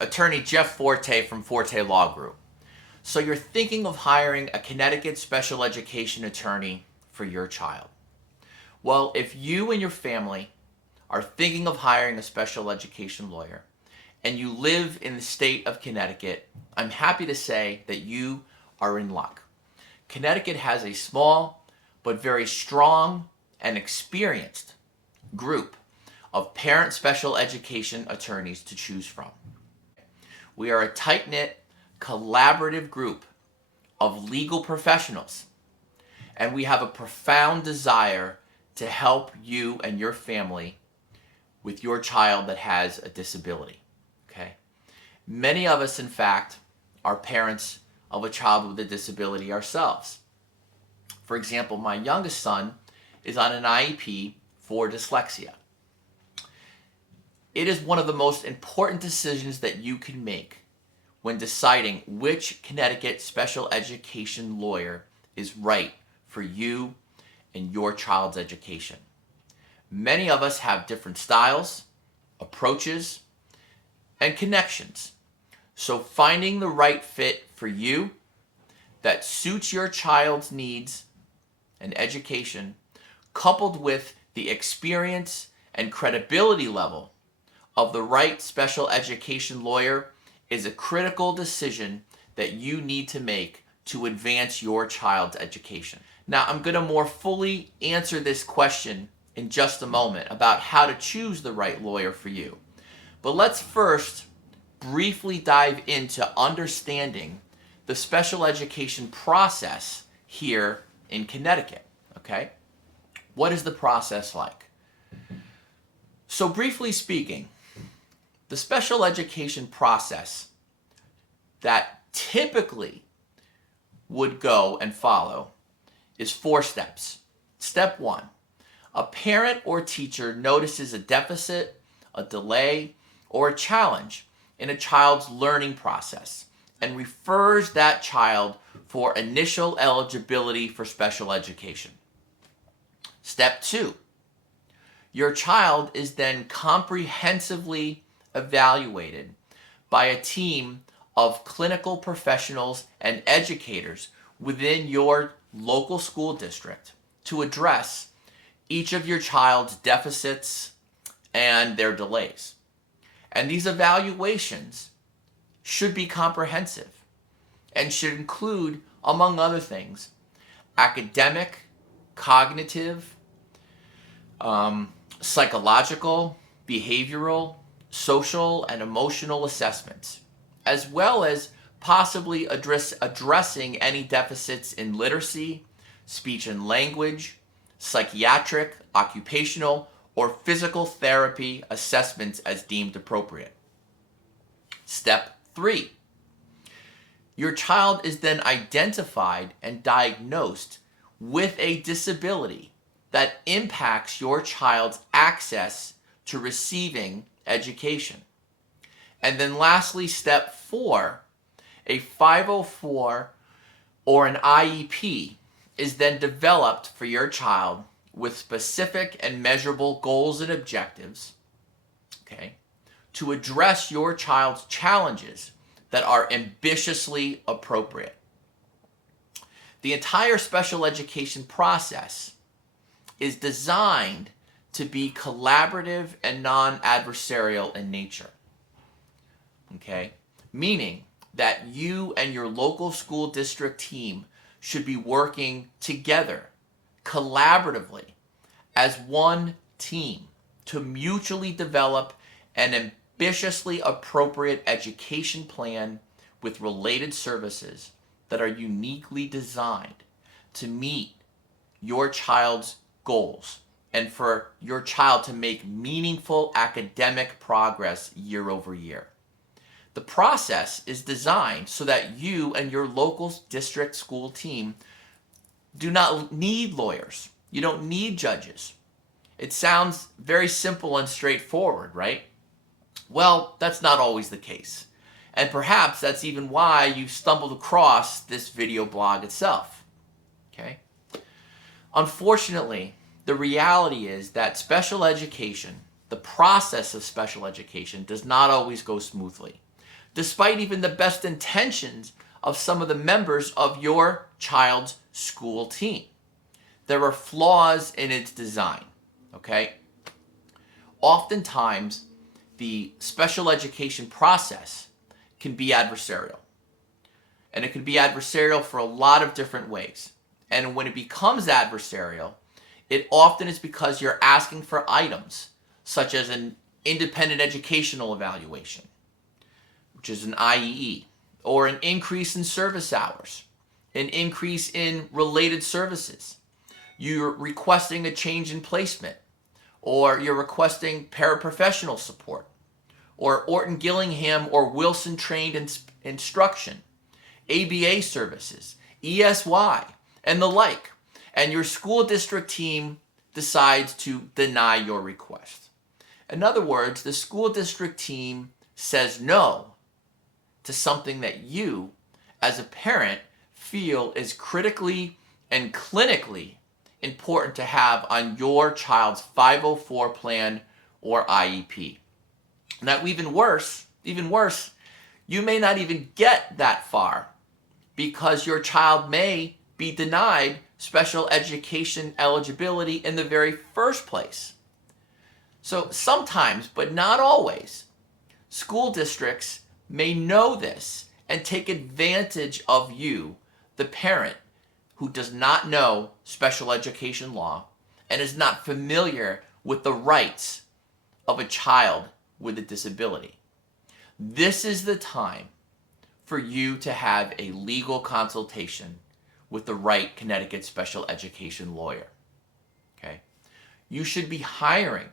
Attorney Jeff Forte from Forte Law Group. So you're thinking of hiring a Connecticut special education attorney for your child. Well, if you and your family are thinking of hiring a special education lawyer and you live in the state of Connecticut, I'm happy to say that you are in luck. Connecticut has a small but very strong and experienced group of parent special education attorneys to choose from. We are a tight-knit, collaborative group of legal professionals, and we have a profound desire to help you and your family with your child that has a disability. Okay? Many of us, in fact, are parents of a child with a disability ourselves. For example, my youngest son is on an IEP for dyslexia. It is one of the most important decisions that you can make when deciding which Connecticut special education lawyer is right for you and your child's education. Many of us have different styles, approaches, and connections. So finding the right fit for you that suits your child's needs and education, coupled with the experience and credibility level of the right special education lawyer, is a critical decision that you need to make to advance your child's education. Now, I'm going to more fully answer this question in just a moment about how to choose the right lawyer for you. But let's first briefly dive into understanding the special education process here in Connecticut. Okay? What is the process like? So briefly speaking, the special education process that typically would go and follow is 4 steps. Step 1, a parent or teacher notices a deficit, a delay, or a challenge in a child's learning process and refers that child for initial eligibility for special education. Step 2, your child is then comprehensively evaluated by a team of clinical professionals and educators within your local school district to address each of your child's deficits and their delays. And these evaluations should be comprehensive and should include, among other things, academic, cognitive, psychological, behavioral, social, and emotional assessments, as well as possibly addressing any deficits in literacy, speech and language, psychiatric, occupational, or physical therapy assessments as deemed appropriate. Step 3. Your child is then identified and diagnosed with a disability that impacts your child's access to receiving education. And then lastly, step 4, a 504 or an IEP is then developed for your child with specific and measurable goals and objectives, okay, to address your child's challenges that are ambitiously appropriate. The entire special education process is designed to be collaborative and non-adversarial in nature. Okay? Meaning that you and your local school district team should be working together, collaboratively, as one team to mutually develop an ambitiously appropriate education plan with related services that are uniquely designed to meet your child's goals and for your child to make meaningful academic progress year over year. The process is designed so that you and your local district school team do not need lawyers. You don't need judges. It sounds very simple and straightforward, right? Well, that's not always the case. And perhaps that's even why you stumbled across this video blog itself. Okay? Unfortunately, the reality is that special education, the process of special education, does not always go smoothly. despite even the best intentions of some of the members of your child's school team. There are flaws in its design, okay? Oftentimes, the special education process can be adversarial. And it can be adversarial for a lot of different ways. And when it becomes adversarial, it often is because you're asking for items such as an independent educational evaluation, which is an IEE, or an increase in service hours, an increase in related services. You're requesting a change in placement, or you're requesting paraprofessional support, or Orton Gillingham or Wilson trained instruction, ABA services, ESY, and the like. And your school district team decides to deny your request. In other words, the school district team says no to something that you, as a parent, feel is critically and clinically important to have on your child's 504 plan or IEP. Now, even worse, you may not even get that far because your child may be denied special education eligibility in the very first place. So sometimes, but not always, school districts may know this and take advantage of you, the parent, who does not know special education law and is not familiar with the rights of a child with a disability. This is the time for you to have a legal consultation with the right Connecticut special education lawyer. Okay? You should be hiring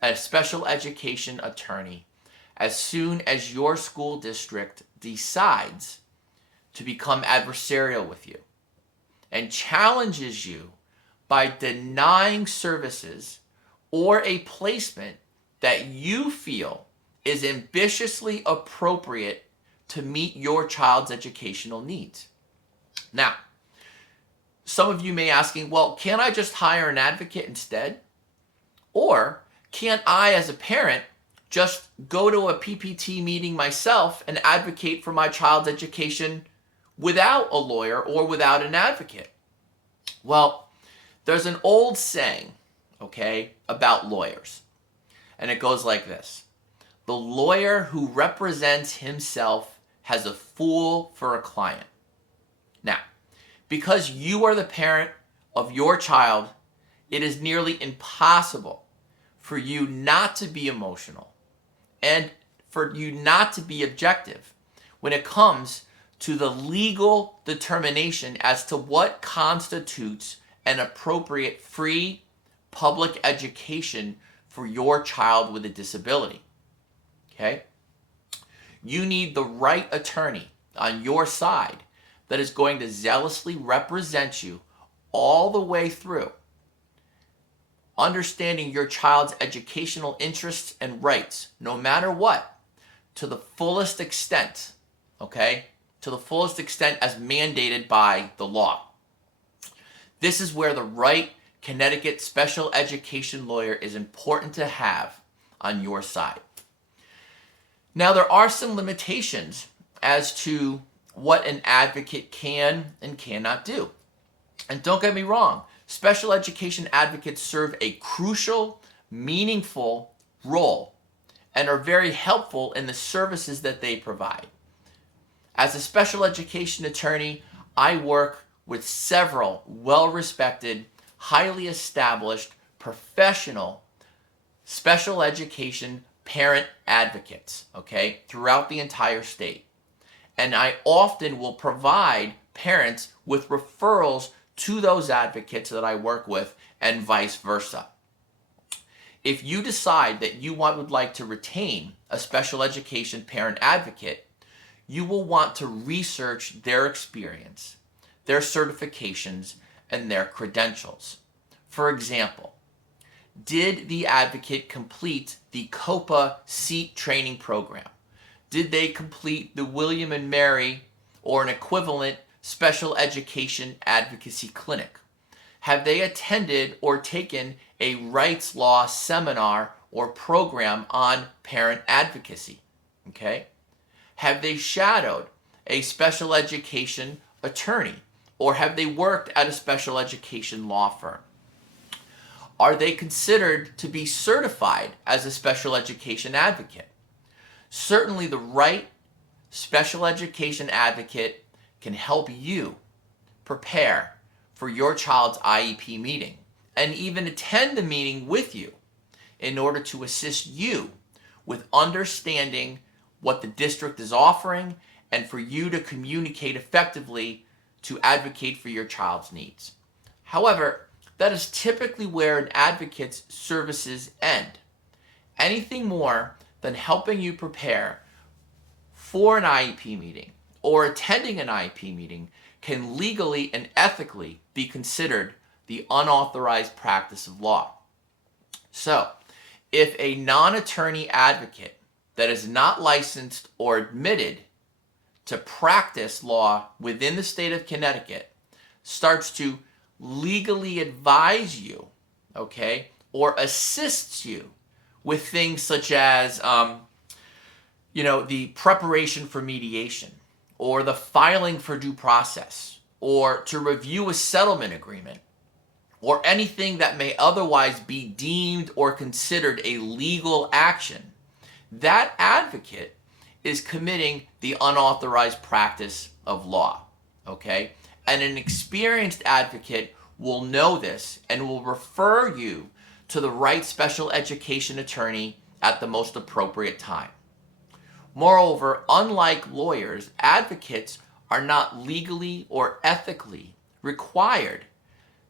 a special education attorney as soon as your school district decides to become adversarial with you and challenges you by denying services or a placement that you feel is ambitiously appropriate to meet your child's educational needs. Now, some of you may be asking, well, can't I just hire an advocate instead? Or can't I, as a parent, just go to a PPT meeting myself and advocate for my child's education without a lawyer or without an advocate? Well, there's an old saying, okay, about lawyers. And it goes like this: the lawyer who represents himself has a fool for a client. Now, because you are the parent of your child, it is nearly impossible for you not to be emotional and for you not to be objective when it comes to the legal determination as to what constitutes an appropriate free public education for your child with a disability. Okay? You need the right attorney on your side that is going to zealously represent you all the way through, understanding your child's educational interests and rights, no matter what, to the fullest extent, okay? To the fullest extent as mandated by the law. This is where the right Connecticut special education lawyer is important to have on your side. Now, there are some limitations as to what an advocate can and cannot do. And don't get me wrong, special education advocates serve a crucial, meaningful role and are very helpful in the services that they provide. As a special education attorney, I work with several well-respected, highly established, professional special education parent advocates, okay, throughout the entire state. And I often will provide parents with referrals to those advocates that I work with and vice versa. If you decide that you would like to retain a special education parent advocate, you will want to research their experience, their certifications, and their credentials. For example, did the advocate complete the COPA SEAT training program? Did they complete the William and Mary or an equivalent special education advocacy clinic? Have they attended or taken a rights law seminar or program on parent advocacy? Okay? Have they shadowed a special education attorney? Or have they worked at a special education law firm? Are they considered to be certified as a special education advocate? Certainly the right special education advocate can help you prepare for your child's IEP meeting and even attend the meeting with you in order to assist you with understanding what the district is offering and for you to communicate effectively to advocate for your child's needs. However, that is typically where an advocate's services end. Anything more than helping you prepare for an IEP meeting or attending an IEP meeting can legally and ethically be considered the unauthorized practice of law. So, if a non-attorney advocate that is not licensed or admitted to practice law within the state of Connecticut starts to legally advise you, okay, or assists you with things such as, the preparation for mediation or the filing for due process or to review a settlement agreement or anything that may otherwise be deemed or considered a legal action, that advocate is committing the unauthorized practice of law, okay? And an experienced advocate will know this and will refer you to the right special education attorney at the most appropriate time. Moreover, unlike lawyers, advocates are not legally or ethically required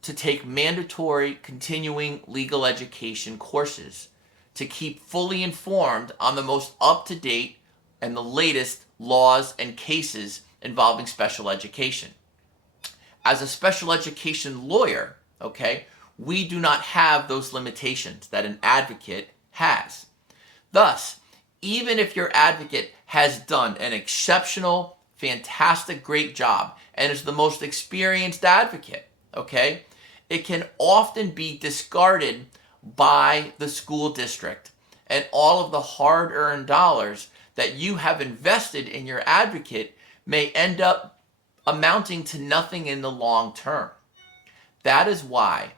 to take mandatory continuing legal education courses to keep fully informed on the most up-to-date and the latest laws and cases involving special education. As a special education lawyer, okay, we do not have those limitations that an advocate has. Thus, even if your advocate has done an exceptional, fantastic, great job and is the most experienced advocate, okay, it can often be discarded by the school district and all of the hard-earned dollars that you have invested in your advocate may end up amounting to nothing in the long term. That is why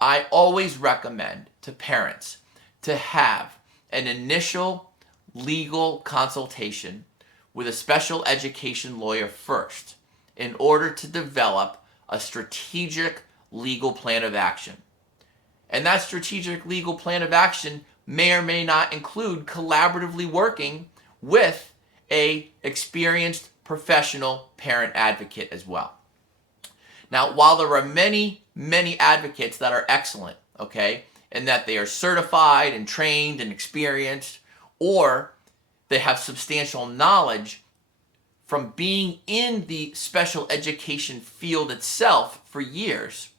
I always recommend to parents to have an initial legal consultation with a special education lawyer first in order to develop a strategic legal plan of action. And that strategic legal plan of action may or may not include collaboratively working with a experienced professional parent advocate as well. Now, while there are many advocates that are excellent, okay, and that they are certified and trained and experienced, or they have substantial knowledge from being in the special education field itself for years,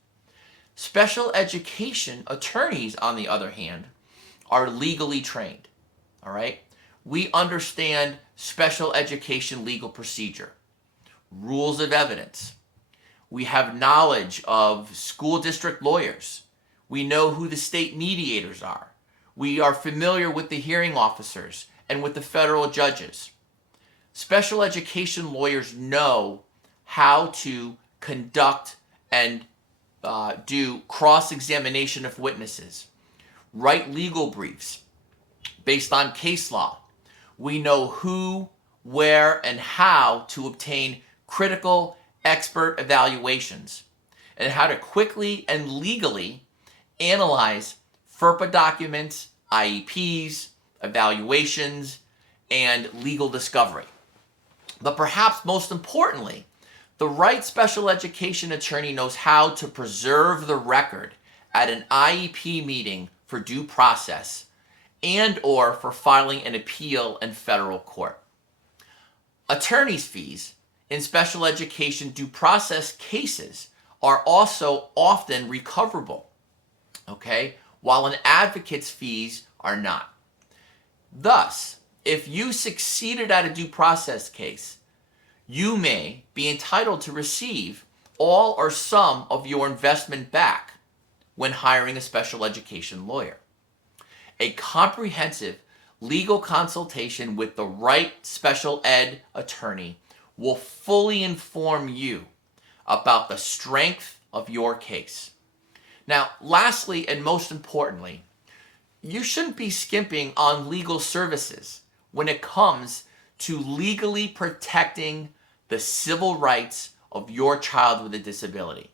special education attorneys, on the other hand, are legally trained, all right? We understand special education legal procedure, rules of evidence. We have knowledge of school district lawyers. We know who the state mediators are. We are familiar with the hearing officers and with the federal judges. Special education lawyers know how to conduct and do cross-examination of witnesses, write legal briefs based on case law. We know who, where, and how to obtain critical expert evaluations and how to quickly and legally analyze FERPA documents, IEPs, evaluations, and legal discovery. But perhaps most importantly, the right special education attorney knows how to preserve the record at an IEP meeting for due process and or for filing an appeal in federal court. Attorney's fees in special education due process cases are also often recoverable, okay, while an advocate's fees are not. Thus, if you succeeded at a due process case, you may be entitled to receive all or some of your investment back when hiring a special education lawyer. A comprehensive legal consultation with the right special ed attorney will fully inform you about the strength of your case. Now, lastly and most importantly, you shouldn't be skimping on legal services when it comes to legally protecting the civil rights of your child with a disability.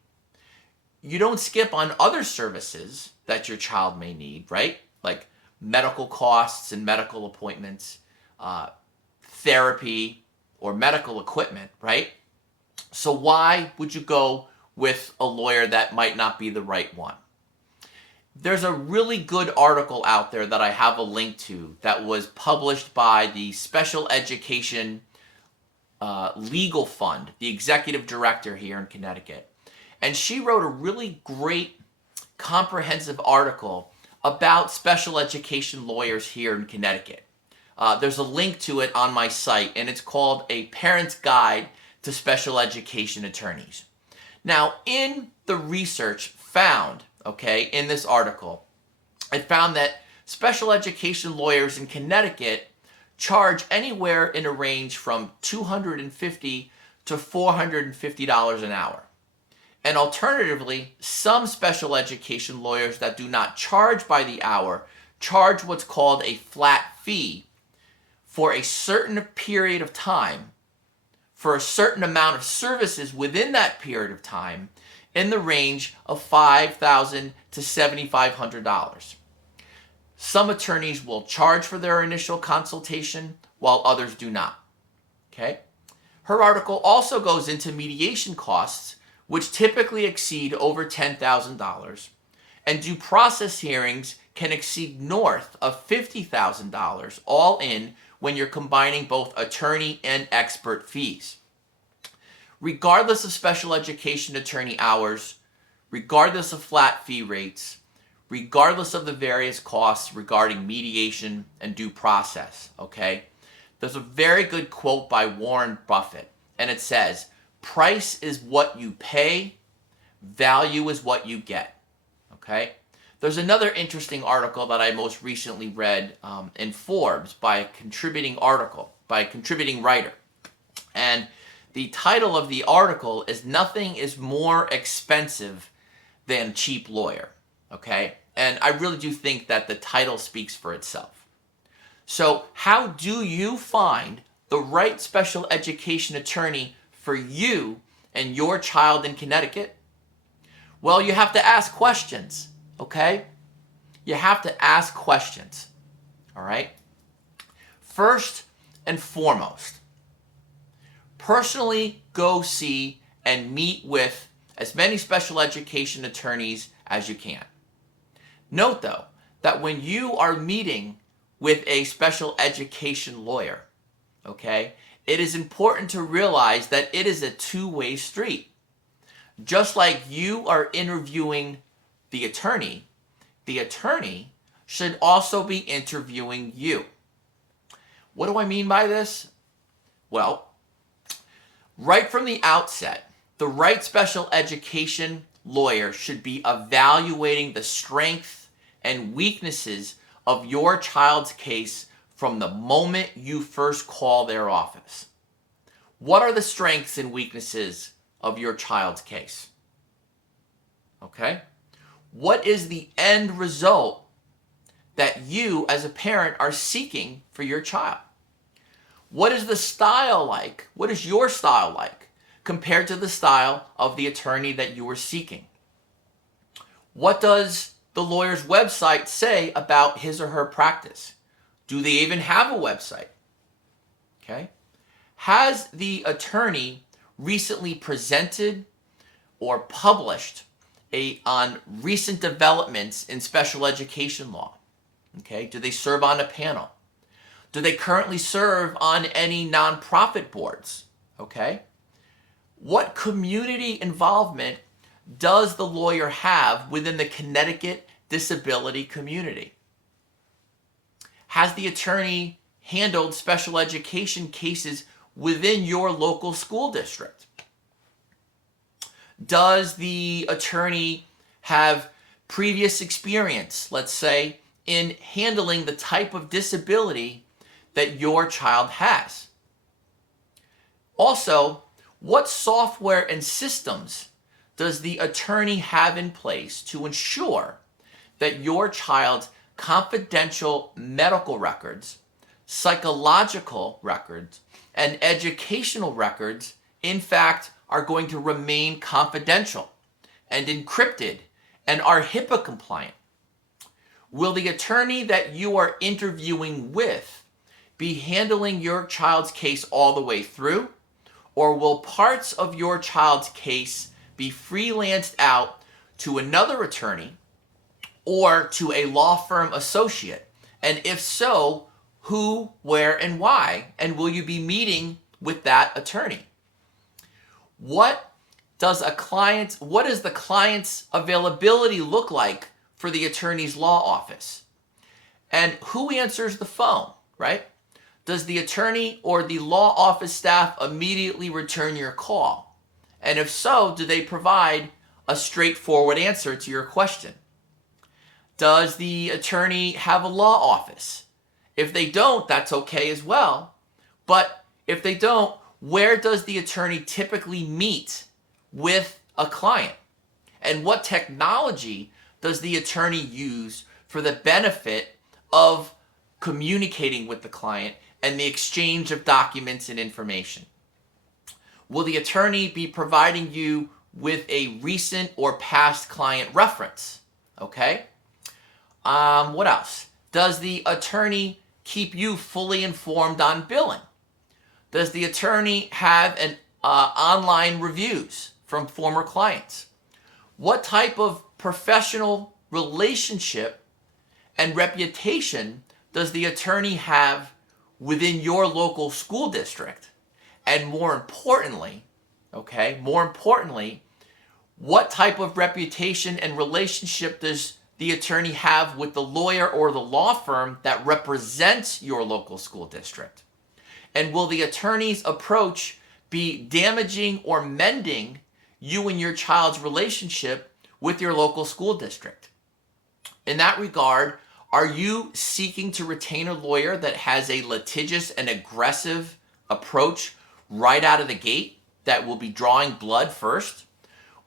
You don't skip on other services that your child may need, right? Like medical costs and medical appointments, therapy, or medical equipment, right? So why would you go with a lawyer that might not be the right one? There's a really good article out there that I have a link to that was published by the Special Education Legal Fund, the executive director here in Connecticut. And she wrote a really great comprehensive article about special education lawyers here in Connecticut. There's a link to it on my site, and it's called A Parent's Guide to Special Education Attorneys. Now, in the research found, in this article, it found that special education lawyers in Connecticut charge anywhere in a range from $250 to $450 an hour. And alternatively, some special education lawyers that do not charge by the hour charge what's called a flat fee for a certain period of time, for a certain amount of services within that period of time, in the range of $5,000 to $7,500. Some attorneys will charge for their initial consultation, while others do not. Okay? Her article also goes into mediation costs, which typically exceed over $10,000, and due process hearings can exceed north of $50,000 all in when you're combining both attorney and expert fees. Regardless of special education attorney hours, regardless of flat fee rates, regardless of the various costs regarding mediation and due process, there's a very good quote by Warren Buffett, and it says, "Price is what you pay, value is what you get." There's another interesting article that I most recently read in Forbes by a contributing writer. And the title of the article is "Nothing is More Expensive Than Cheap Lawyer." And I really do think that the title speaks for itself. So how do you find the right special education attorney for you and your child in Connecticut? Well, you have to ask questions, You have to ask questions, all right? First and foremost, personally go see and meet with as many special education attorneys as you can. Note, though, that when you are meeting with a special education lawyer, it is important to realize that it is a two-way street. Just like you are interviewing the attorney should also be interviewing you. What do I mean by this? Well, right from the outset, the right special education lawyer should be evaluating the strength and weaknesses of your child's case from the moment you first call their office. What are the strengths and weaknesses of your child's case? What is the end result that you as a parent are seeking for your child? What is the style like? What is your style like compared to the style of the attorney that you were seeking? What does the lawyer's website say about his or her practice? Do they even have a website? Has the attorney recently presented or published on recent developments in special education law? Do they serve on a panel? Do they currently serve on any nonprofit boards? What community involvement does the lawyer have within the Connecticut disability community? Has the attorney handled special education cases within your local school district? Does the attorney have previous experience, let's say, in handling the type of disability that your child has. Also, what software and systems does the attorney have in place to ensure that your child's confidential medical records, psychological records, and educational records, in fact, are going to remain confidential and encrypted and are HIPAA compliant? Will the attorney that you are interviewing with be handling your child's case all the way through? Or will parts of your child's case be freelanced out to another attorney or to a law firm associate? And if so, who, where, and why? And will you be meeting with that attorney? What does the client's availability look like for the attorney's law office? And who answers the phone, right? Does the attorney or the law office staff immediately return your call? And if so, do they provide a straightforward answer to your question? Does the attorney have a law office? If they don't, that's okay as well. But if they don't, where does the attorney typically meet with a client? And what technology does the attorney use for the benefit of communicating with the client and the exchange of documents and information? Will the attorney be providing you with a recent or past client reference? Okay. What else? Does the attorney keep you fully informed on billing? Does the attorney have an online reviews from former clients? What type of professional relationship and reputation does the attorney have within your local school district? And more importantly, what type of reputation and relationship does the attorney have with the lawyer or the law firm that represents your local school district? And will the attorney's approach be damaging or mending you and your child's relationship with your local school district? In that regard, are you seeking to retain a lawyer that has a litigious and aggressive approach right out of the gate that will be drawing blood first?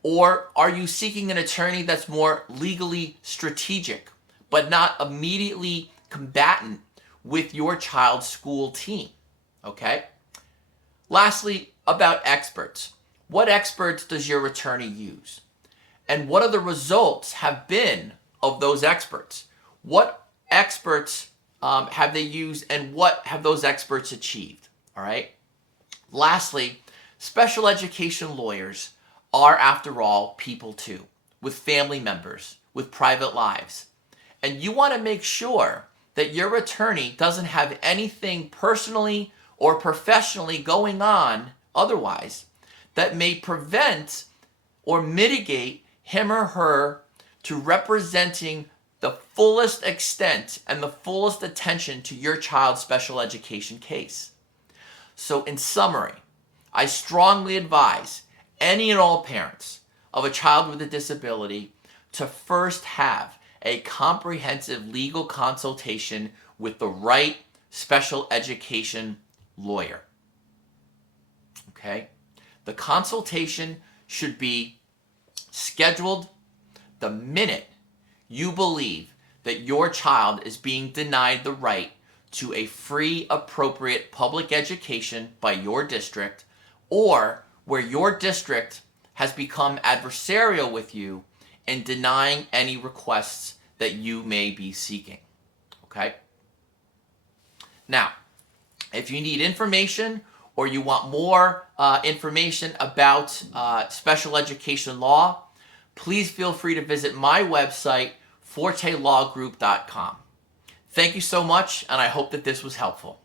Or are you seeking an attorney that's more legally strategic, but not immediately combatant with your child's school team? Okay. Lastly, about experts. What experts does your attorney use? And what are the results have been of those experts? What experts have they used, and what have those experts achieved? All right. Lastly, special education lawyers are, after all, people too, with family members, with private lives. And you want to make sure that your attorney doesn't have anything personally or professionally going on otherwise that may prevent or mitigate him or her to representing the fullest extent and the fullest attention to your child's special education case. So in summary, I strongly advise any and all parents of a child with a disability to first have a comprehensive legal consultation with the right special education lawyer. Okay? The consultation should be scheduled the minute you believe that your child is being denied the right to a free, appropriate public education by your district, or where your district has become adversarial with you in denying any requests that you may be seeking. Okay? Now, if you need information or you want more information about special education law, please feel free to visit my website, fortelawgroup.com. Thank you so much, and I hope that this was helpful.